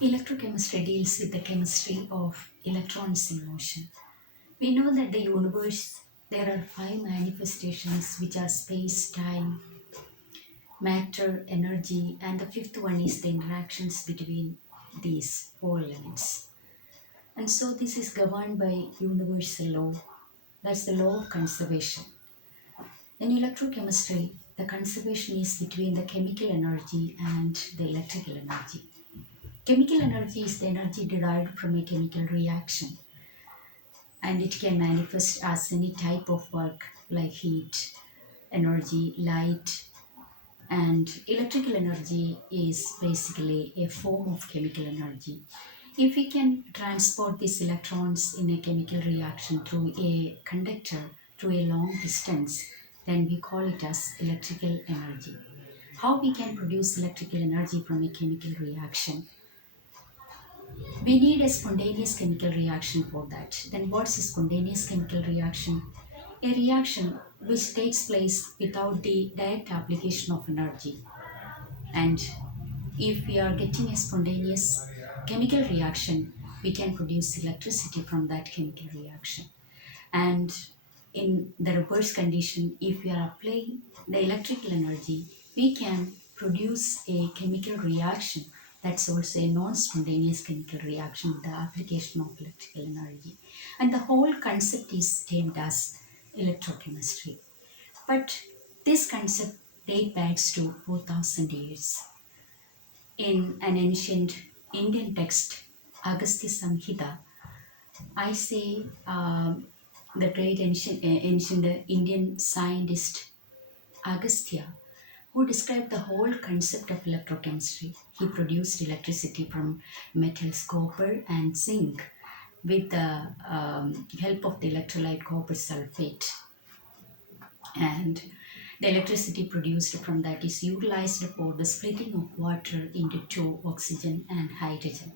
Electrochemistry deals with the chemistry of electrons in motion. We know that the universe, there are five manifestations which are space, time, matter, energy, and the fifth one is the interactions between these four elements. And so this is governed by universal law. That's the law of conservation. In electrochemistry, the conservation is between the chemical energy and the electrical energy. Chemical energy is the energy derived from a chemical reaction, and it can manifest as any type of work like heat, energy, light, and electrical energy is basically a form of chemical energy. If we can transport these electrons in a chemical reaction through a conductor through a long distance, then we call it as electrical energy. How we can produce electrical energy from a chemical reaction? We need a spontaneous chemical reaction for that. Then what's a spontaneous chemical reaction? A reaction which takes place without the direct application of energy. And if we are getting a spontaneous chemical reaction, we can produce electricity from that chemical reaction. And in the reverse condition, if we are applying the electrical energy, we can produce a chemical reaction that's also a non-spontaneous chemical reaction with the application of electrical energy. And the whole concept is termed as electrochemistry. But this concept dates back to 4000 years. In an ancient Indian text, Agastya Samhita, I say the great ancient Indian scientist Agastya, who described the whole concept of electrochemistry. He produced electricity from metals copper and zinc with the help of the electrolyte copper sulfate. And the electricity produced from that is utilized for the splitting of water into two, oxygen and hydrogen.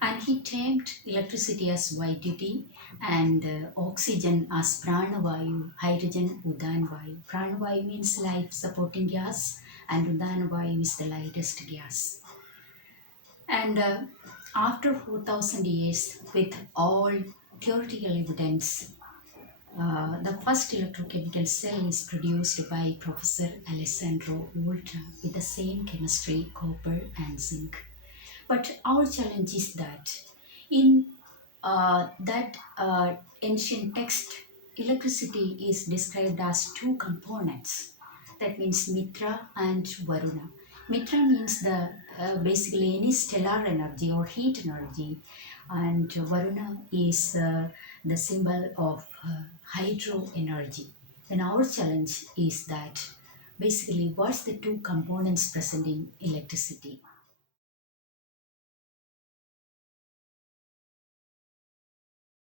And he termed electricity as Vaidyuti and oxygen as Pranavayu, hydrogen Udanvayu. Pranavayu means life supporting gas, and Udanavayu is the lightest gas. And after 4000 years, with all theoretical evidence, the first electrochemical cell is produced by Professor Alessandro Volta with the same chemistry, copper and zinc. But our challenge is that in that ancient text, electricity is described as two components. That means Mitra and Varuna. Mitra means the basically any stellar energy or heat energy, and Varuna is the symbol of hydro energy. Then our challenge is that basically what's the two components present in electricity?